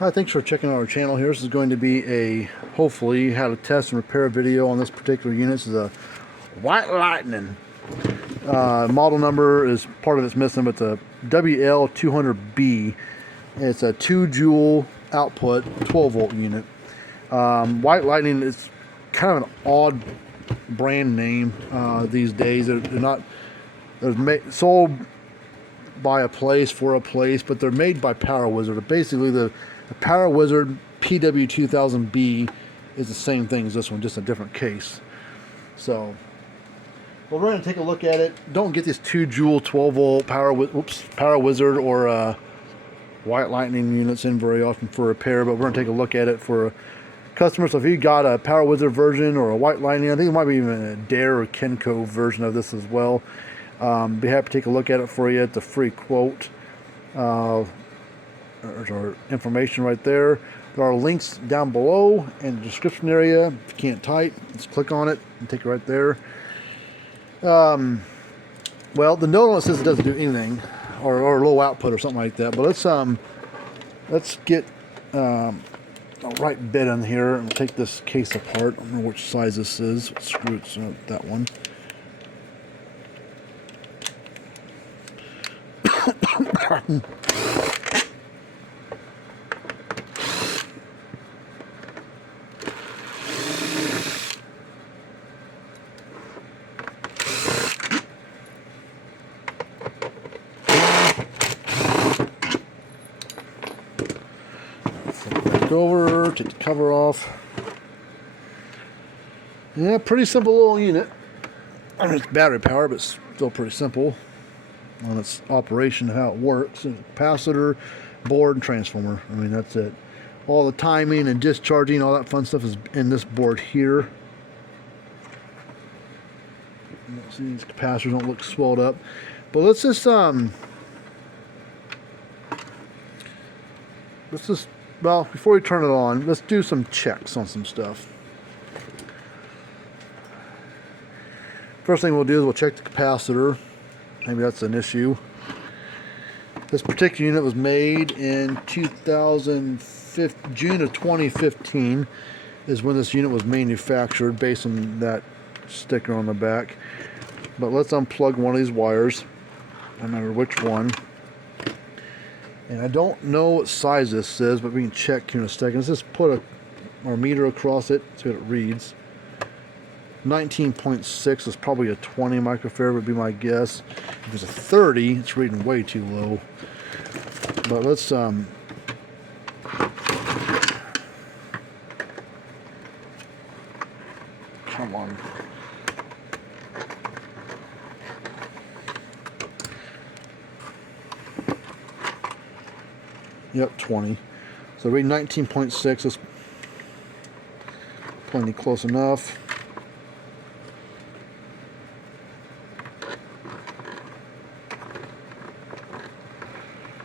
Hi, thanks for checking out our channel here. This is going to be a, hopefully, how to test and repair video on this particular unit. This is a White Lightning. Model number is part of it's missing, but it's a WL200B. It's a 2 joule output, 12 volt unit. White Lightning is kind of an odd brand name these days. They're sold by a place for a place, but they're made by Power Wizard. Basically, the Power Wizard PW2000B is the same thing as this one, just a different case. So, well, we're going to take a look at it. Don't get these 2 joule 12 volt Power Wizard or White Lightning units in very often for repair, but we're going to take a look at it for customers. So if you got a Power Wizard version or a White Lightning, I think it might be even a Dare or Kenco version of this as well. Be happy to take a look at it for you. It's a free quote. There's our information right there. There are links down below in the description area. If you can't type, just click on it and take it right there. Well, the note on it says it doesn't do anything, or low output or something like that. But let's get a right bit in here and take this case apart. I don't know which size this is. Screw it, so that one. Flip it back over, take the cover off. Yeah, pretty simple little unit. I mean, it's battery power, but still pretty simple on its operation, how it works. And capacitor, board, and transformer. I mean, that's it. All the timing and discharging, all that fun stuff is in this board here. See, these capacitors don't look swelled up. But let's just well, before we turn it on, let's do some checks on some stuff. First thing we'll do is we'll check the capacitor. Maybe that's an issue. This particular unit was made in June of 2015 is when this unit was manufactured, based on that sticker on the back. But let's unplug one of these wires. I don't remember which one. And I don't know what size this is, but we can check here in a second. Let's just put our meter across it, see what it reads. 19.6 is probably a 20 microfarad would be my guess. If it's a 30, it's reading way too low. But let's come on. Yep, 20. So read 19.6 is plenty close enough.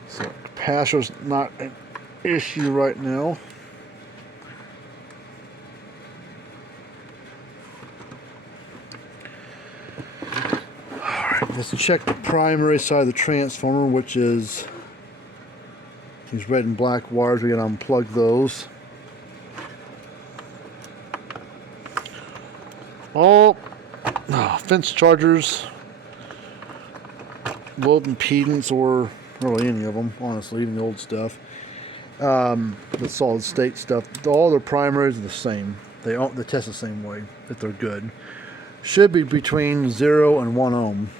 So capacitor's not an issue right now. Alright, let's check the primary side of the transformer, which is these red and black wires. We gotta unplug those. Oh, fence chargers, low impedance, or really any of them, honestly, even the old stuff. The solid state stuff, all their primaries are the same. They test the same way, if they're good. Should be between 0 and 1 ohm.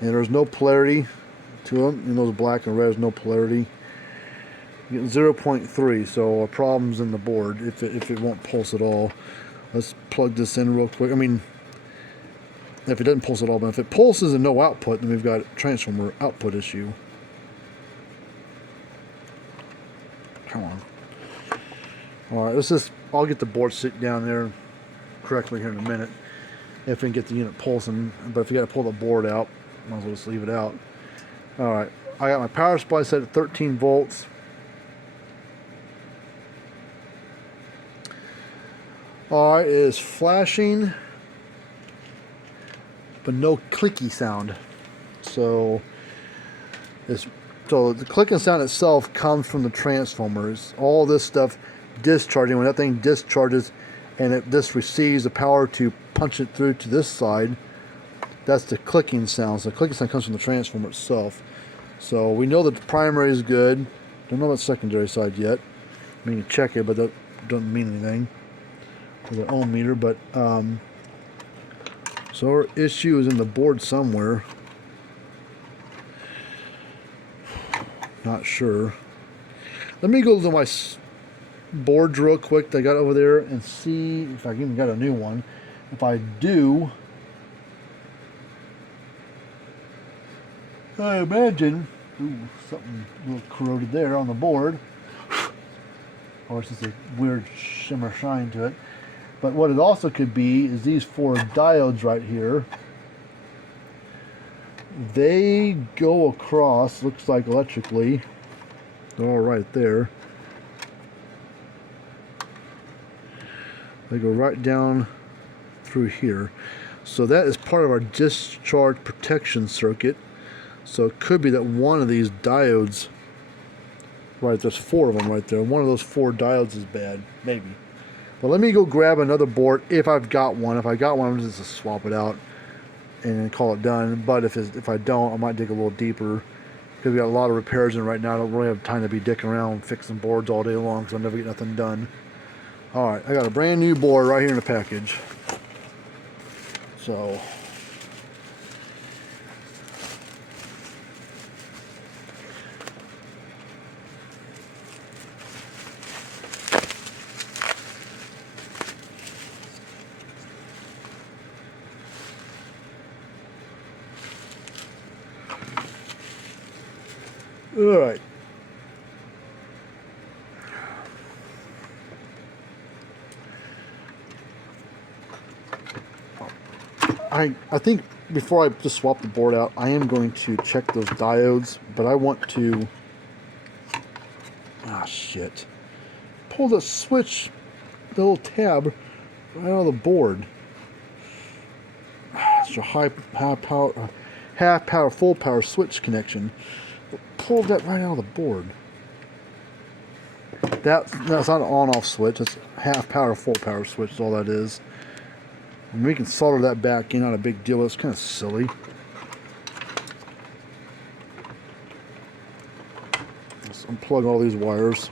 And there's no polarity to them. In those black and red, there's no polarity. You get 0.3, so a problem's in the board if it won't pulse at all. Let's plug this in real quick. I mean, if it doesn't pulse at all, but if it pulses and no output, then we've got a transformer output issue. Come on. Alright, I'll get the board sit down there correctly here in a minute. If we can get the unit pulsing, but if you got to pull the board out, might as well just leave it out. Alright, I got my power supply set at 13 volts. Alright, it is flashing, but no clicky sound. So it's So the clicking sound itself comes from the transformers. All this stuff discharging, when that thing discharges and this receives the power to punch it through to this side, that's the clicking sound. So the clicking sound comes from the transformer itself. So we know that the primary is good. Don't know about the secondary side yet. I mean, you check it, but that doesn't mean anything for the ohm meter. But so our issue is in the board somewhere. Not sure. Let me go to my boards real quick that I got over there and see if I even got a new one. If I do, I imagine something a little corroded there on the board. Or it's just a weird shimmer shine to it. But what it also could be is these 4 diodes right here. They go across, looks like electrically. They're all right there. They go right down through here. So that is part of our discharge protection circuit. So it could be that one of these diodes, right, there's 4 of them right there. One of those 4 diodes is bad, maybe. But let me go grab another board if I've got one. If I got one, I'm just going to swap it out and call it done. But if I don't, I might dig a little deeper because we got a lot of repairs in right now. I don't really have time to be dicking around fixing boards all day long because I'll never get nothing done. All right, I got a brand new board right here in the package. So all right. I think before I just swap the board out, I am going to check those diodes, but I want to, shit, pull the switch, the little tab, right out of the board. It's a half power, full power switch connection. Pulled that right out of the board. That's not an on-off switch. It's half power, full power switch. Is all that is. And we can solder that back in. Not a big deal. It's kind of silly. Let's unplug all these wires.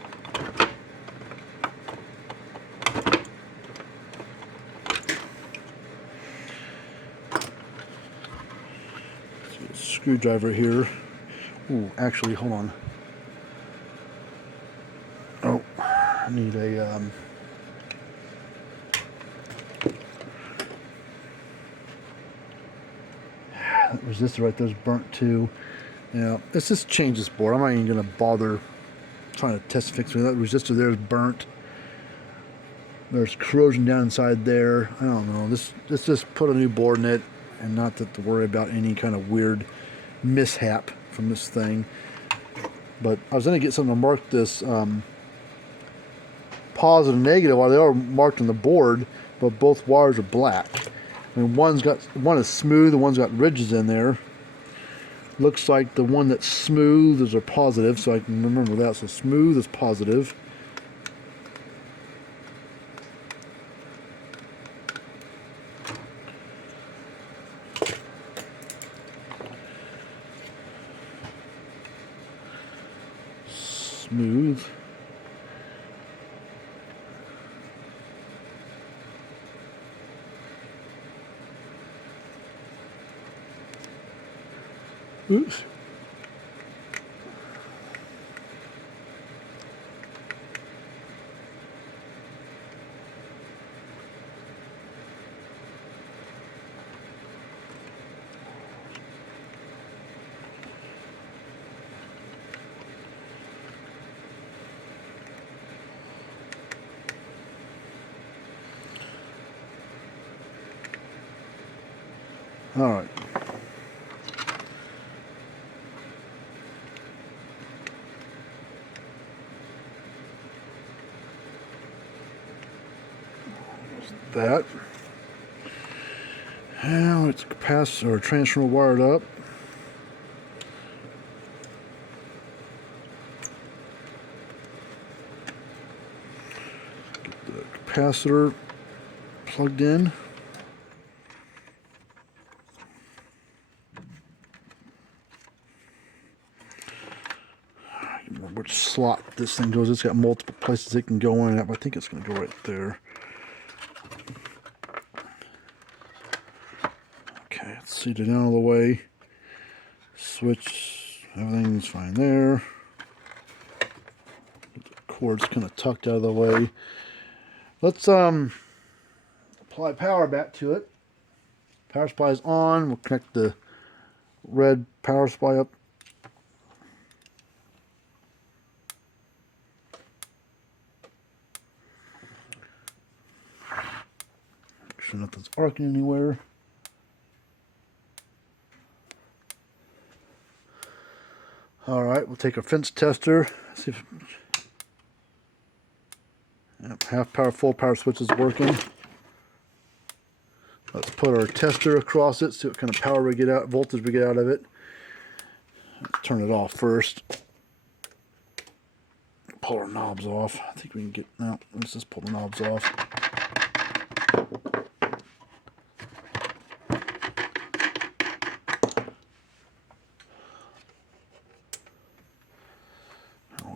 Screwdriver here. Ooh, actually, hold on. Oh, I need a that resistor right there's burnt too. Yeah, let's just change this board. I'm not even gonna bother trying to test fix it. That resistor there is burnt. There's corrosion down inside there. I don't know. Let's just put a new board in it and not to worry about any kind of weird mishap from this thing. But I was going to get something to mark this positive and negative while they are marked on the board, but both wires are black. I mean, one is smooth, the one's got ridges in there. Looks like the one that's smooth is a positive, so I can remember that. So smooth is positive. Smooth. Oops. All right. That. Now it's capacitor or transformer wired up. capacitor plugged in. I don't remember which slot this thing goes. It's got multiple places it can go in. I think it's going to go right there. Okay, let's seat it out of the way. Switch, everything's fine there. The cord's kind of tucked out of the way. Let's apply power back to it. Power supply is on. We'll connect the red power supply up. Make sure nothing's arcing anywhere. All right, we'll take our fence tester. See if half power, full power switch is working. Let's put our tester across it, see what kind of power we get out, voltage we get out of it. Turn it off first. Pull our knobs off. I think we can get, no, let's just pull the knobs off.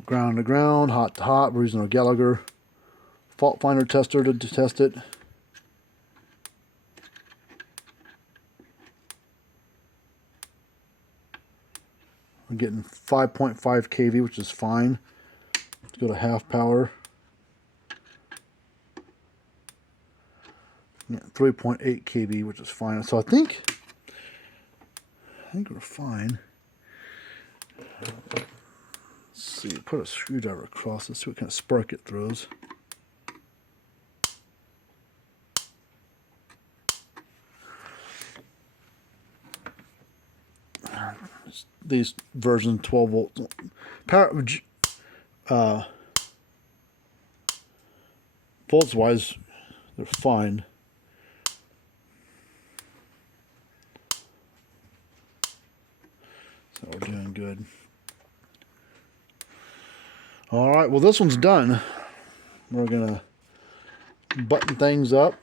Ground to ground, hot to hot. We're using our Gallagher fault finder tester to test it. I'm getting 5.5 kV, which is fine. Let's go to half power. 3.8 kV, which is fine. So I think we're fine. Let's see, put a screwdriver across it, see what kind of spark it throws. These version 12 volt power volts wise, they're fine. So we're doing good. All right, well, this one's done. We're gonna button things up.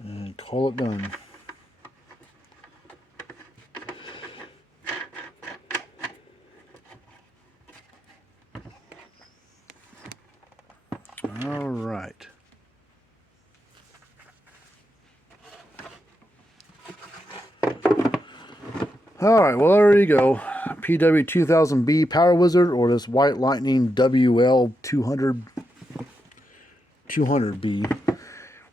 And call it done. All right. All right, well, there you go. PW2000B Power Wizard, or this White Lightning WL200B,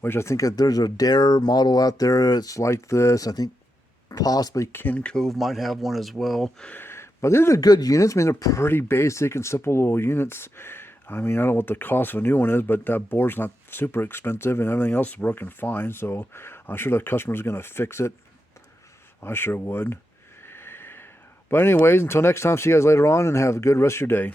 which I think that there's a Dare model out there that's like this. I think possibly Ken Cove might have one as well. But these are good units. I mean, they're pretty basic and simple little units. I mean, I don't know what the cost of a new one is, but that board's not super expensive, and everything else is working fine. So I'm sure the customer's going to fix it. I sure would. But anyways, until next time, see you guys later on, and have a good rest of your day.